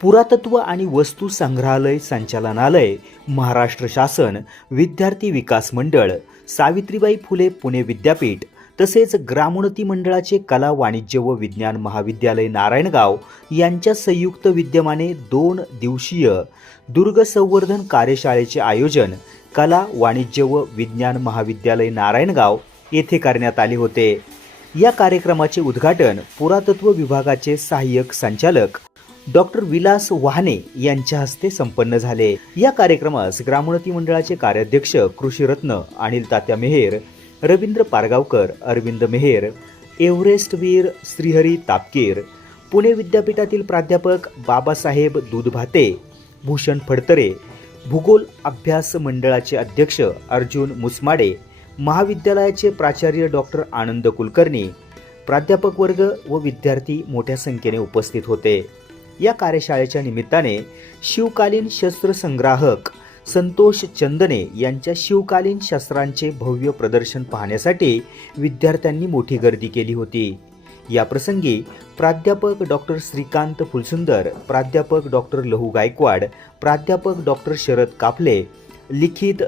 पुरातत्व आणि वस्तू संग्रहालय संचालनालय, महाराष्ट्र शासन, विद्यार्थी विकास मंडळ, सावित्रीबाई फुले पुणे विद्यापीठ तसेच ग्रामोन्नती मंडळाचे कला वाणिज्य व विज्ञान महाविद्यालय नारायणगाव यांच्या संयुक्त विद्यमाने 2 दिवसीय दुर्ग संवर्धन कार्यशाळेचे आयोजन कला वाणिज्य व विज्ञान महाविद्यालय नारायणगाव येथे करण्यात आले होते। या कार्यक्रमाचे उद्घाटन पुरातत्व विभागाचे सहाय्यक संचालक डॉक्टर विलास वाहने यांच्या हस्ते संपन्न झाले। या कार्यक्रमास ग्रामोन्नती मंडळाचे कार्याध्यक्ष कृषीरत्न अनिल तात्या मेहेर, रवींद्र पारगावकर, अरविंद मेहेर, एव्हरेस्टवीर श्रीहरी तापकीर, पुणे विद्यापीठातील प्राध्यापक बाबासाहेब दूधभाते, भूषण फडतरे, भूगोल अभ्यास मंडळाचे अध्यक्ष अर्जुन मुसमाडे, महाविद्यालयाचे प्राचार्य डॉक्टर आनंद कुलकर्णी, प्राध्यापक वर्ग व विद्यार्थी मोठ्या संख्येने उपस्थित होते। या कार्यशाळेच्या निमित्ताने शिवकालीन शस्त्र संग्राहक संतोष चंदने यांच्या शिवकालीन शस्त्रांचे भव्य प्रदर्शन पाहण्यासाठी विद्यार्थ्यांनी मोठी गर्दी केली होती। या प्रसंगी प्राध्यापक डॉक्टर श्रीकांत फुलसुंदर, प्राध्यापक डॉक्टर लहू गायकवाड, प्राध्यापक डॉक्टर शरद काफले लिखित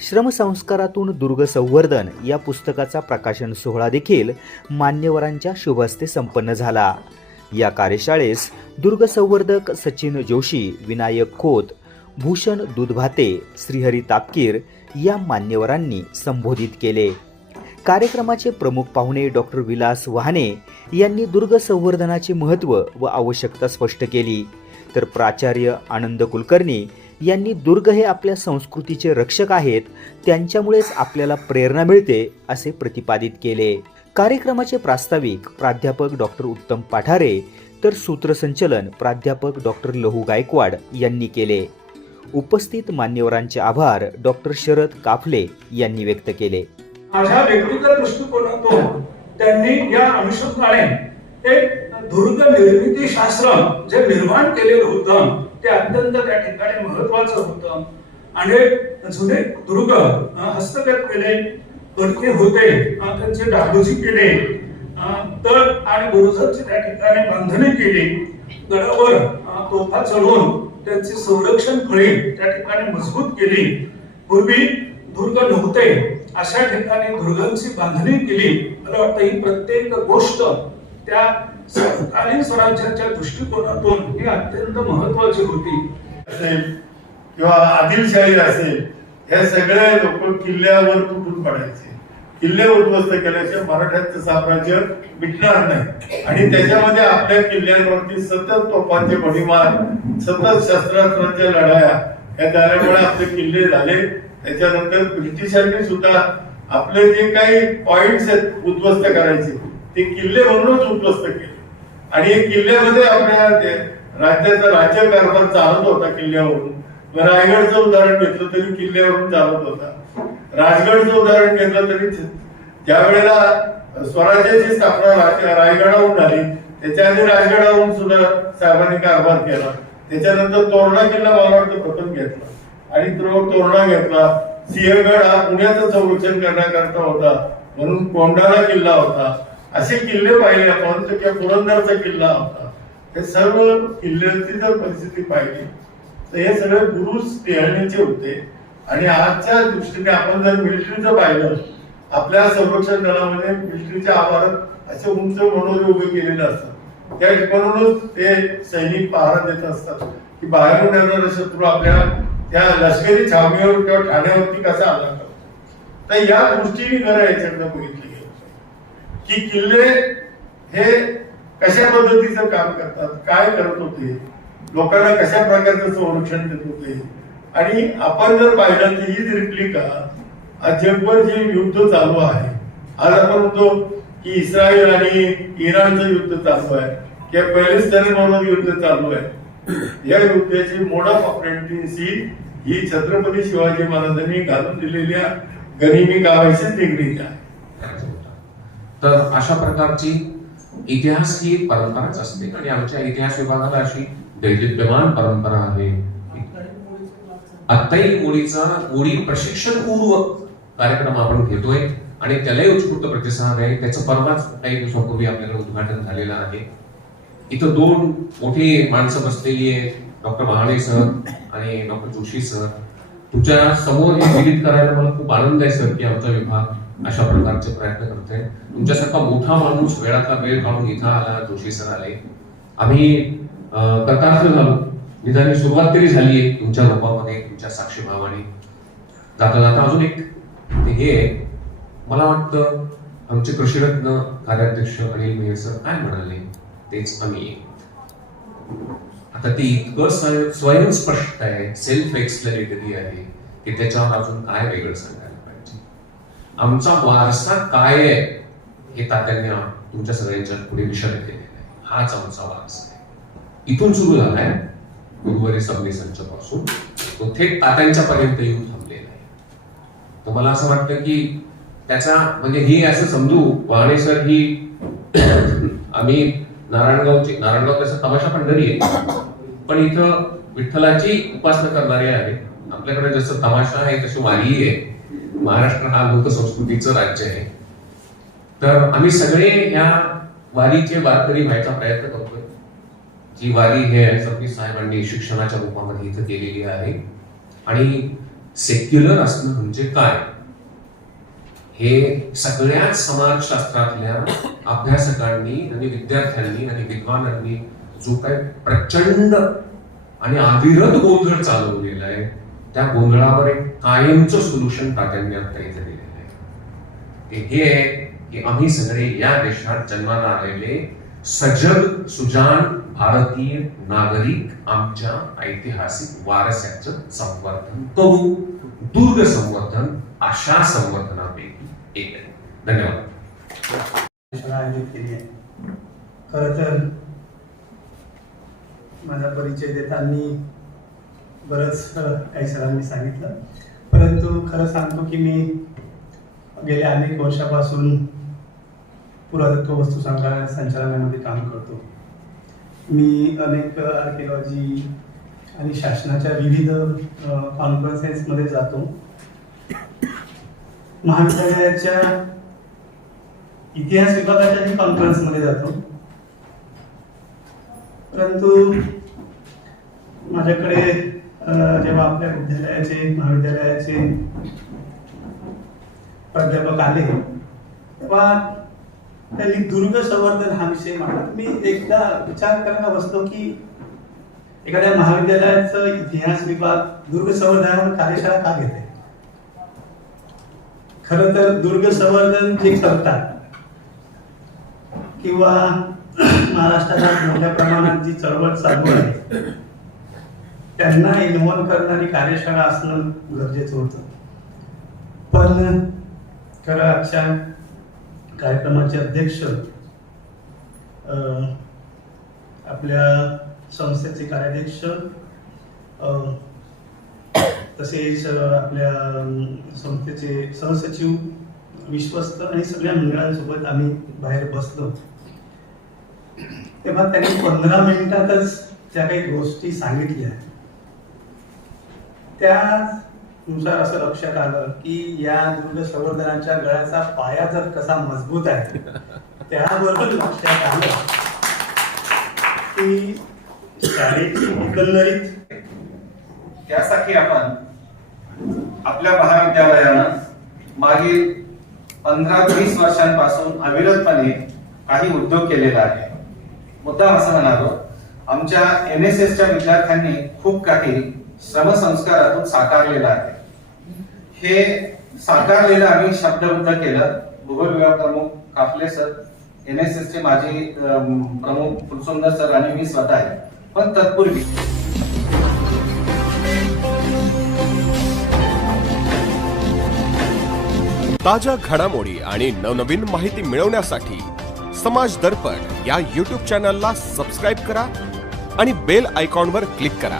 श्रमसंस्कारातून दुर्ग संवर्धन या पुस्तकाचा प्रकाशन सोहळा देखील मान्यवरांच्या शुभहस्ते संपन्न झाला। या कार्यशाळेस दुर्ग संवर्धक सचिन जोशी, विनायक खोत, भूषण दूधभाते, श्रीहरी तापकीर या मान्यवरांनी संबोधित केले। कार्यक्रमाचे प्रमुख पाहुणे डॉक्टर विलास वाहने यांनी दुर्ग संवर्धनाचे महत्त्व व आवश्यकता स्पष्ट केली, तर प्राचार्य आनंद कुलकर्णी यांनी दुर्ग हे आपल्या संस्कृतीचे रक्षक आहेत, त्यांच्यामुळेच आपल्याला प्रेरणा मिळते असे प्रतिपादित केले। कार्यक्रमाचे प्रास्ताविक प्राध्यापक डॉक्टर उत्तम पाठारे तर सूत्रसंचलन प्राध्यापक डॉक्टर लहू गायकवाड यांनी केले। उपस्थित मान्यवरांचे आभार डॉक्टर शरद काफले यांनी व्यक्त केले। माझ्या व्यक्तिगत दृष्टिकोनातून त्यांनी या अनुषंगाने एक दुर्ग निर्मिती शास्त्र जे निर्माण केलेलं होतं ते अत्यंत त्या ठिकाणी महत्त्वाचं होतं। अनेक जुने दुर्ग हस्तगत केले, गडके होते, त्यांचे डागडुजी केले, तळ आणि बुरुजाची त्या ठिकाणी बांधणी केली, गडावर तोफा चढवून त्यांचे संरक्षण फळे त्या ठिकाणी मजबूत केली। पूर्वी दुर्ग नव्हते अशा ठिकाणी दुर्गांची बांधणी केली। मला वाटतं ही प्रत्येक गोष्ट त्या समकालीन स्वराज्याच्या दृष्टिकोनातून ही अत्यंत महत्त्वाची होती। असेल किंवा आदिलशाही असेल, हे सगळे लोक किल्ल्यावर तुटून पडायचे। किल्ले उद्ध्वस्त केल्याशिवाय मराठ्यांचं साम्राज्य मिटणार नाही आणि त्याच्यामध्ये आपल्या किल्ल्यांवरती सतत तोफांचे भडीमार, सतत शस्त्रास्त्रांच्या लढाया या झाल्यामुळे आपले किल्ले झाले। त्याच्यानंतर ब्रिटिशांनी सुद्धा आपले जे काही पॉइंट्स आहेत उद्ध्वस्त करायचे ते किल्ले म्हणूनच उद्ध्वस्त केले आणि किल्ल्यामध्ये आपल्या राज्याचा राज्यकारभार चालत होता किल्ल्यावरून। रायगडचं उदाहरण घेतलं तरी किल्ल्यावरून चालत होता, राजगडचं उदाहरण घेतलं तरी ज्या वेळेला स्वराज्याची स्थापना रायगडावरून झाली त्याच्या आधी राजगडावरून सुद्धा साहेबांनी कारभार केला। त्याच्यानंतर तोरणा किल्ला मला वाटतं प्रथम घेतला आणि तोरणा घेतला। सिंहगड हा पुण्याचं संरक्षण करण्याकरता होता म्हणून कोंढाणा किल्ला होता। असे किल्ले पाहिले आपण, तर पुरंदरचा किल्ला होता। हे सर्व किल्ल्यांची जर परिस्थिती पाहिली तर हे सगळे बुरुज टेहळणीचे होते आणि आजच्या दृष्टीने आपण जर मिलिटरीचं पाहिलं, आपल्या संरक्षण दलामध्ये मिलिटरीच्या आवारात असे उंच मनोरे उभे केलेले असतात। त्या ठिकाणूनच ते सैनिक पहारा देत असतात की बाहेरून येणारा शत्रू आपल्या त्या लष्करी छावणीवर किंवा ठाण्यावरती कसा आला का। तर या दृष्टीने जरा याच्याकडे बघितले गेले की किल्ले हे कशा पद्धतीचं काम करतात, काय करत होते, लोकांना कशा प्रकारचं संरक्षण देत होते। आणि आपण जर पाहिलं तर हीच रिप्लिका आज जगभर जे युद्ध चालू आहे, आज आपण म्हणतो की इस्रायल आणि इराणचं युद्ध चालू आहे किंवा पॅलेस्टाईनबरोबर युद्ध चालू आहे। या युद्धाची मोड ऑफ ऑपरेटिव्हिटी ही छत्रपती शिवाजी महाराजांनी घालून दिलेल्या गनिमी कामाशीच निगडीत आहे। तर अशा प्रकारची इतिहास ही परंपराच असते आणि आमच्या इतिहास विभागाला अशी दैदिप्यमान परंपरा आहे। आत्ताही मुळी प्रशिक्षण पूर्व कार्यक्रम आपण घेतोय आणि त्यालाही उत्स्फूर्त प्रतिसाद आहे। त्याचं परवाच काही दिवसांपूर्वी आपल्याला उद्घाटन झालेलं आहे। इथं दोन मोठी माणसं बसलेली आहेत, डॉक्टर महाले सर आणि डॉक्टर जोशी सर. तुमच्या समोर हे विदित करायला मला खूप आनंद आहे सर की आमचा विभाग अशा प्रकारचे प्रयत्न करतोय. तुमच्यासारखा मोठा माणूस वेळाचा वेळ काढून इथं आला, जोशी सर आले. आम्ही कृतार्थ झालो. निदान सुरुवात तरी झाली आहे तुमच्या रूपामध्ये, तुमच्या साक्षीभावाने. जाता जाता अजून एक हे मला वाटतं आमचे कृषीरत्न कार्याध्यक्ष अनिल मेहर सर काय म्हणाले तेच आम्ही. आता ते इतकं स्वयं स्पष्ट आहे, सेल्फ एक्सप्लेनेटरी आहे की त्याच्यावर अजून काय वेगळं सांगायला पाहिजे. आमचा वारसा काय आहे हे तात्यांनी तुमच्या सगळ्यांच्या पुढे विषय केलेला आहे. हाच आमचा वारसा आहे. इथून सुरू झालाय गुरुवारी सबनेसांच्या पासून तो थेट तात्यांच्या पर्यंत येऊन थांबलेला आहे. तर मला असं वाटतं की त्याचा म्हणजे ही असं समजू वाणे सर ही आम्ही नारायणगाव तसं तमाशा पंढरी आहे, पण इथं विठ्ठलाची उपासना करणारे आहे. आपल्याकडे जसं तमाशा आहे तशी वारी आहे. महाराष्ट्र हा लोकसंस्कृतीचं राज्य आहे. तर आम्ही सगळे या वारीचे वारकरी व्हायचा प्रयत्न करतोय. जी वारी हे सरपंच साहेबांनी शिक्षणाच्या रूपामध्ये इथं केलेली आहे. आणि सेक्युलर असणं म्हणजे काय हे सगळ्याच समाजशास्त्रातल्या अभ्यासकांनी आणि विद्यार्थ्यांनी आणि विद्वानांनी जो काही प्रचंड आणि अविरत गोंधळ चालवलेला आहे त्या गोंधळावर एक कायमचं सोल्युशन तात्यांनी आता इथे दिलेलं आहे. ते हे आहे की आम्ही सगळे या देशात जन्माला आलेले सजग सुजान भारतीय नागरिक आमच्या ऐतिहासिक वारशाचं संवर्धन करू. दुर्ग संवर्धन अशा संवर्धनापैकी एक आहे. धन्यवाद. खरं तर माझा परिचय देताना बरंच काही सरांनी सांगितलं, परंतु खरं सांगतो की मी गेल्या अनेक वर्षापासून पुरातत्व वस्तू संग्रहालय संचालनामध्ये काम करतो. मी अनेक आर्किओलॉजी आणि शासनाच्या विविध कॉन्फरन्सेसमध्ये जातो. महाविद्यालयाच्या इतिहास विभागाच्याही कॉन्फरन्समध्ये जातो. परंतु माझ्याकडे जेव्हा आपल्या विद्यालयाचे महाविद्यालयाचे प्राध्यापक आले तेव्हा त्यांनी दुर्ग संवर्धन हा विषय मांडला. मी एकदा विचार करायला बसलो की एखाद्या महाविद्यालयाचा इतिहास विभाग दुर्ग संवर्धनावर कार्यशाळा का घेते. खरं तर दुर्ग संवर्धन जे करतात किंवा महाराष्ट्रात मोठ्या प्रमाणात जी चळवळ चालू आहे त्यांना इन्व्हॉल्व करणारी कार्यशाळा असणं गरजेचं होतं. पण खरं आजच्या कार्यक्रमाचे अध्यक्ष आपल्या संस्थेचे कार्याध्यक्ष तसेच आपल्या संस्थेचे सहसचिव विश्वस्त आणि सगळ्या मंडळांसोबत आम्ही बाहेर बसलो तेव्हा त्यांनी 15 मिनिटातच ज्या काही गोष्टी सांगितल्या त्यानुसार असं लक्षात आलं की या दुर्ग संवर्धनाच्या गळ्याचा पाया जर कसा मजबूत आहे त्याबरोबर लक्षात आलं की शाळेची एकंदरीत त्यासाठी आपण आपल्या महाविद्यालयानं मागील 15-20 वर्षांपासून अविरतपणे काही उद्योग केलेला आहे. मुद्दाम असं म्हणालो, आमच्या NSSच्या विद्यार्थ्यांनी खूप काही श्रमसंस्कारातून साकारलेलं आहे. हे साकारलेलं आम्ही शब्दबद्ध केलं. भूगोल विभाग प्रमुख काफले सर, NSSचे माजी प्रमुख फुलसुंदर सर आणि मी स्वतः आहे. पण तत्पूर्वी ताज्या घडामोडी आणि नवनवीन माहिती मिळवण्यासाठी समाज दर्पण या YouTube चॅनलला सबस्क्राईब करा आणि बेल आयकॉनवर क्लिक करा.